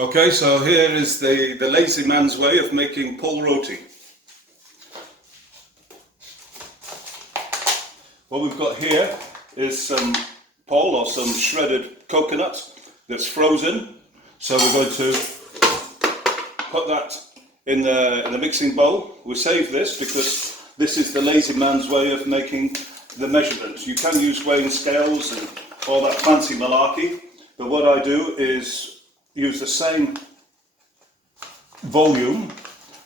Okay, so here is the lazy man's way of making pol roti. What we've got here is some pol, or some shredded coconut that's frozen. So we're going to put that in the mixing bowl. We save this because this is the lazy man's way of making the measurements. You can use weighing scales and all that fancy malarkey, but what I do is use the same volume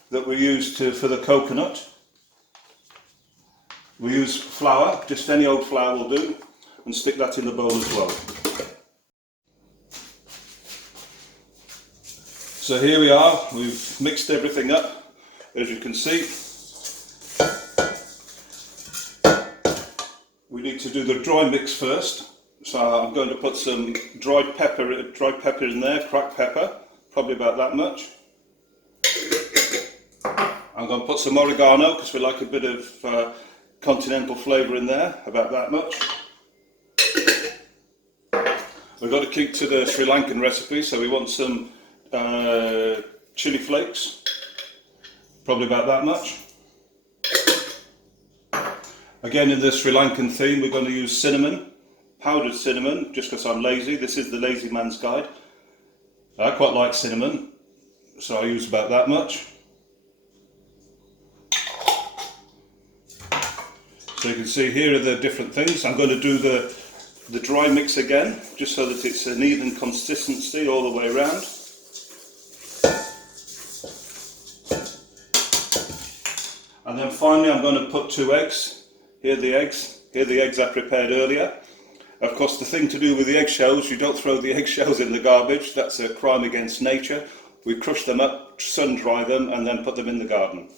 that we used for the coconut. We use flour, just any old flour will do, and stick that in the bowl as well. So here we are, we've mixed everything up, as you can see. We need to do the dry mix first, so I'm going to put some dried pepper in there, cracked pepper, probably about that much. I'm going to put some oregano because we like a bit of continental flavour in there, about that much. We've got to keep to the Sri Lankan recipe, so we want some chili flakes, probably about that much. Again, in the Sri Lankan theme, we're going to use cinnamon, powdered cinnamon, just because I'm lazy. This is the lazy man's guide. I quite like cinnamon, so I use about that much. So you can see here are the different things. I'm going to do the dry mix again, just so that it's an even consistency all the way around. And then finally I'm going to put 2 eggs. Here are the eggs I prepared earlier. Of course, the thing to do with the eggshells, you don't throw the eggshells in the garbage. That's a crime against nature. We crush them up, sun dry them, and then put them in the garden.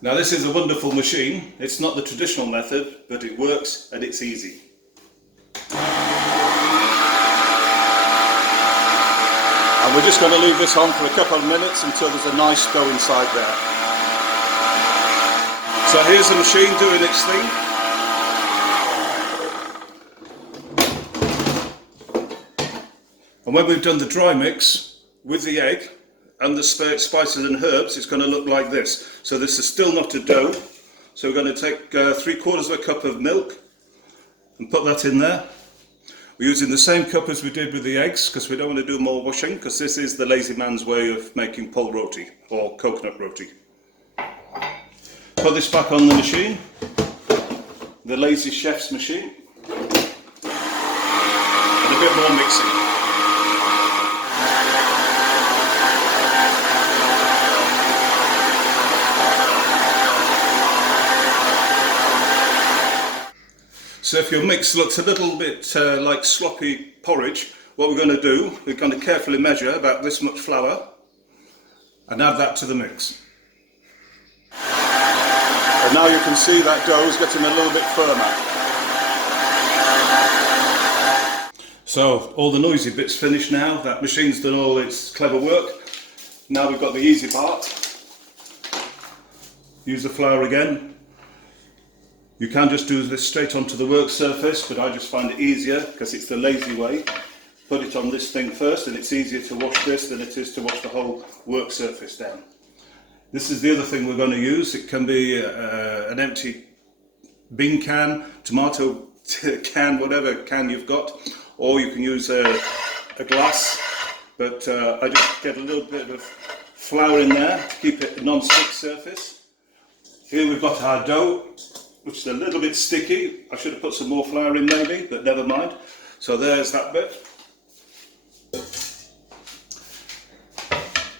Now this is a wonderful machine. It's not the traditional method, but it works and it's easy. And we're just going to leave this on for a couple of minutes until there's a nice dough inside there. So here's the machine doing its thing. And when we've done the dry mix with the egg and the spices and herbs, it's going to look like this. So this is still not a dough. So we're going to take 3/4 of a cup of milk and put that in there. We're using the same cup as we did with the eggs because we don't want to do more washing, because this is the lazy man's way of making pol roti, or coconut roti. Put this back on the machine, the lazy chef's machine, and a bit more mixing. So if your mix looks a little bit like sloppy porridge, what we're going to do, we're going to carefully measure about this much flour and add that to the mix. And now you can see that dough is getting a little bit firmer. So all the noisy bits finished now. That machine's done all its clever work. Now we've got the easy part. Use the flour again. You can just do this straight onto the work surface, but I just find it easier because it's the lazy way. Put it on this thing first, and it's easier to wash this than it is to wash the whole work surface down. This is the other thing we're going to use. It can be an empty bean can, tomato can, whatever can you've got, or you can use a glass, but I just get a little bit of flour in there to keep it a non-stick surface. Here we've got our dough, which is a little bit sticky. I should have put some more flour in maybe, but never mind. So there's that bit.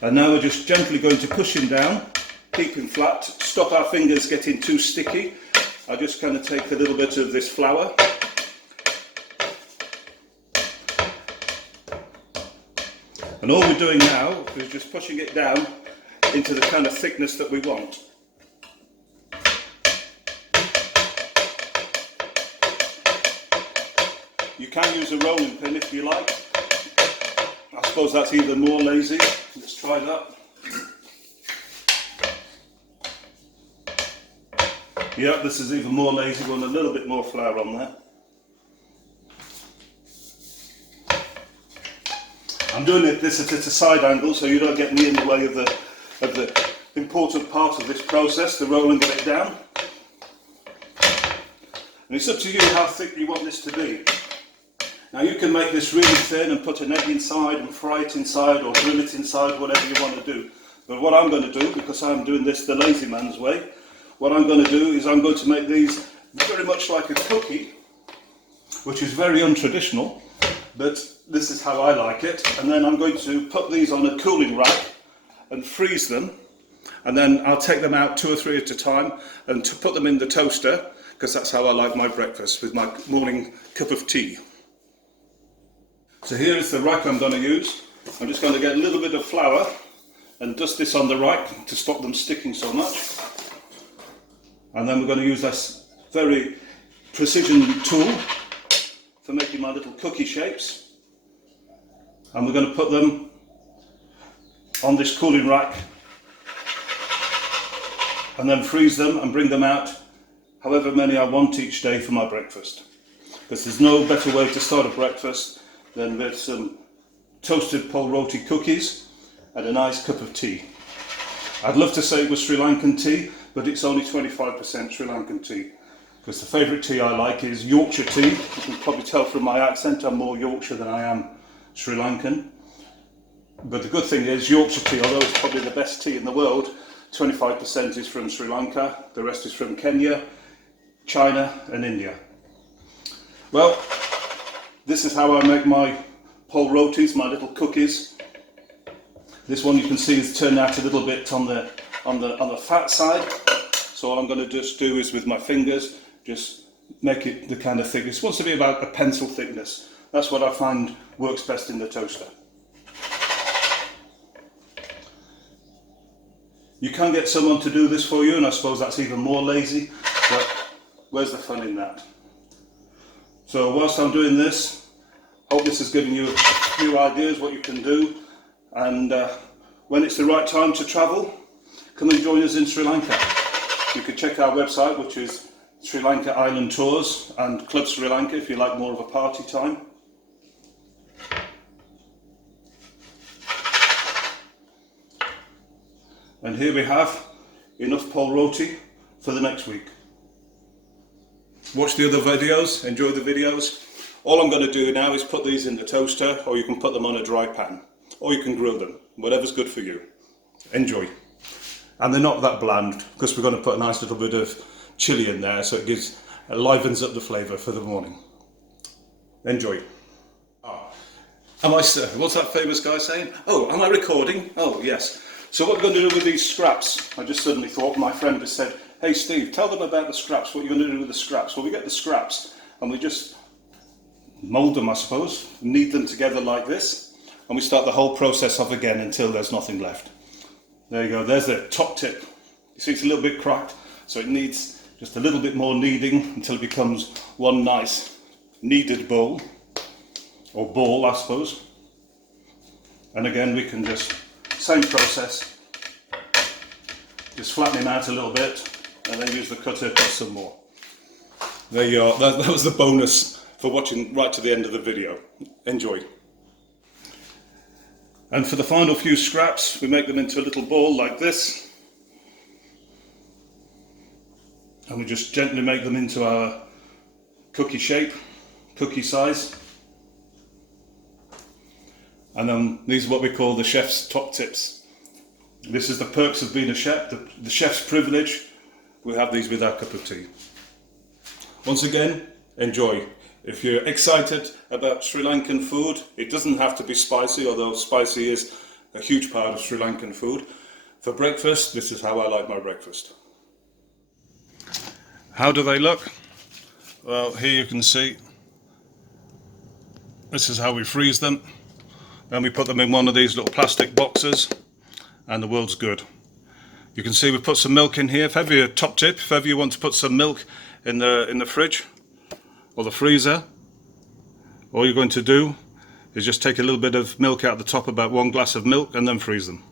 And now we're just gently going to push him down, keep him flat, stop our fingers getting too sticky. I just kind of take a little bit of this flour. And all we're doing now is just pushing it down into the kind of thickness that we want. You can use a rolling pin if you like. I suppose that's even more lazy. Let's try that. Yep, this is even more lazy. We want a little bit more flour on there. I'm doing this at a side angle so you don't get me in the way of the important part of this process, the rolling of it down. And it's up to you how thick you want this to be. Now you can make this really thin and put an egg inside and fry it inside or grill it inside, whatever you want to do. But what I'm going to do, because I'm doing this the lazy man's way, what I'm going to do is I'm going to make these very much like a cookie, which is very untraditional, but this is how I like it. And then I'm going to put these on a cooling rack and freeze them, and then I'll take them out 2 or 3 at a time and to put them in the toaster, because that's how I like my breakfast, with my morning cup of tea. So here is the rack I'm going to use. I'm just going to get a little bit of flour and dust this on the rack to stop them sticking so much. And then we're going to use this very precision tool for making my little cookie shapes. And we're going to put them on this cooling rack and then freeze them and bring them out however many I want each day for my breakfast. Because there's no better way to start a breakfast than with some toasted pol roti cookies and a nice cup of tea. I'd love to say it was Sri Lankan tea, but it's only 25% Sri Lankan tea. Because the favourite tea I like is Yorkshire tea. You can probably tell from my accent I'm more Yorkshire than I am Sri Lankan. But the good thing is Yorkshire tea, although it's probably the best tea in the world, 25% is from Sri Lanka, the rest is from Kenya, China and India. Well, this is how I make my pol rotis, my little cookies. This one you can see has turned out a little bit on the fat side. So all I'm going to just do is with my fingers, just make it the kind of thickness. It wants to be about a pencil thickness. That's what I find works best in the toaster. You can get someone to do this for you, and I suppose that's even more lazy, but where's the fun in that? So whilst I'm doing this, hope this has given you a few ideas what you can do, and when it's the right time to travel, come and join us in Sri Lanka. You can check our website, which is Sri Lanka Island Tours and Club Sri Lanka if you like more of a party time. And here we have enough pol roti for the next week. Watch the other videos, enjoy the videos. All I'm going to do now is put these in the toaster, or you can put them on a dry pan, or you can grill them, whatever's good for you. Enjoy. And they're not that bland, because we're going to put a nice little bit of chilli in there, so it livens up the flavour for the morning. Enjoy. What's that famous guy saying? Oh, am I recording? Oh, yes. So what we're going to do with these scraps, I just suddenly thought, my friend has said, hey Steve, tell them about the scraps, what you're going to do with the scraps. Well, we get the scraps and we just mould them, I suppose, knead them together like this, and we start the whole process off again until there's nothing left. There you go, there's the top tip. You see it's a little bit cracked, so it needs just a little bit more kneading until it becomes one nice kneaded bowl, or ball I suppose. And again we can just, same process, just flatten him out a little bit and then use the cutter to cut some more. There you are, that was the bonus for watching right to the end of the video. Enjoy. And for the final few scraps, we make them into a little ball like this. And we just gently make them into our cookie shape, cookie size. And then these are what we call the chef's top tips. This is the perks of being a chef, the chef's privilege. We have these with our cup of tea. Once again, enjoy. If you're excited about Sri Lankan food, it doesn't have to be spicy, although spicy is a huge part of Sri Lankan food. For breakfast, this is how I like my breakfast. How do they look? Well, here you can see, this is how we freeze them. Then we put them in one of these little plastic boxes, and the world's good. You can see we put some milk in here. If ever a top tip, if ever you want to put some milk in the fridge or the freezer, all you're going to do is just take a little bit of milk out the top, about 1 glass of milk, and then freeze them.